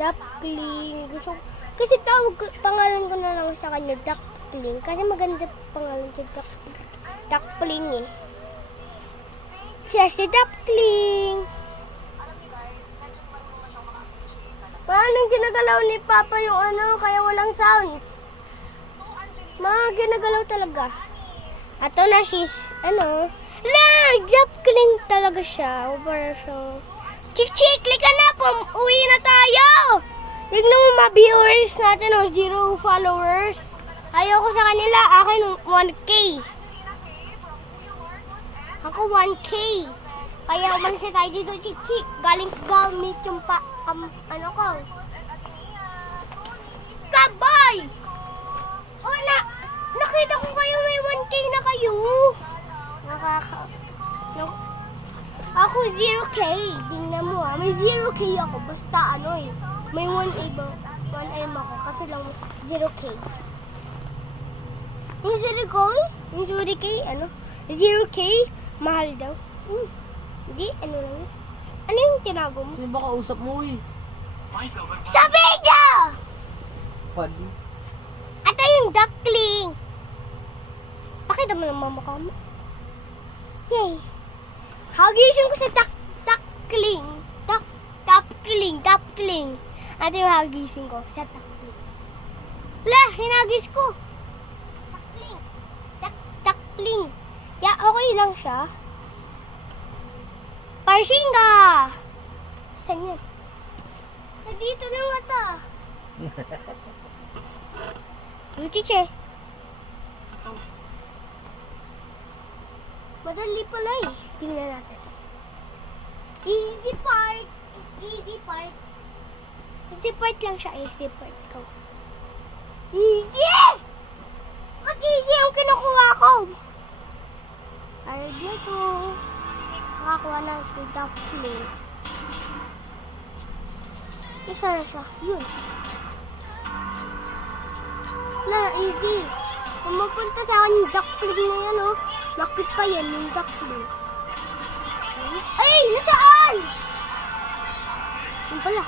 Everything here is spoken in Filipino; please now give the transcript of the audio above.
Duckling. Kasi pangalan ko na lang sa kanya, Duckling. Kasi maganda pangalan sa Duckling eh. Siya si Duckling. Paano ginagalaw ni Papa yung kaya walang sounds? Mga ginagalaw talaga. Ato na she's, Duckling talaga siya. Para siya. Chik, lika na po. Uwi na tayo. Tignan mo mga viewers natin, 0 followers. Ayoko sa kanila. Akin 1K. Ako 1K. Kaya umalis na tayo dito, chik. Galing gamit yung ko. Kabay! Nakita ko kayo may 1K na kayo. Ako 0K. Tingnan mo may 0K ako. Basta may 1M ako. Kasi lang 0K. Yung 0K, 0K, mahal daw. Hindi, lang. Ano yung tinago mo? Sino ba kausap mo Sa video! Padi. Ito yung duckling. Pakita mo ng mama mo. Yay. Hagising ko sa duckling. Duckling. Ito yung hagising ko sa duckling. Hinagis ko. Duckling. Yeah, okay lang siya. Parsinga! Saan yan? Dito na nga ta. Chiche. Madali pala eh. Tingnan natin. Easy part lang siya. Easy part ko. Easy! Ba't easy ang kinukuha ko? Alright na to. Nakakuha na si Duckling. Isa na siya. Yun. Easy. Kung mapunta sa akin yung Duckling na yan, Bakit pa yan yung Duckling? Ay! Nasaan? Yung pala.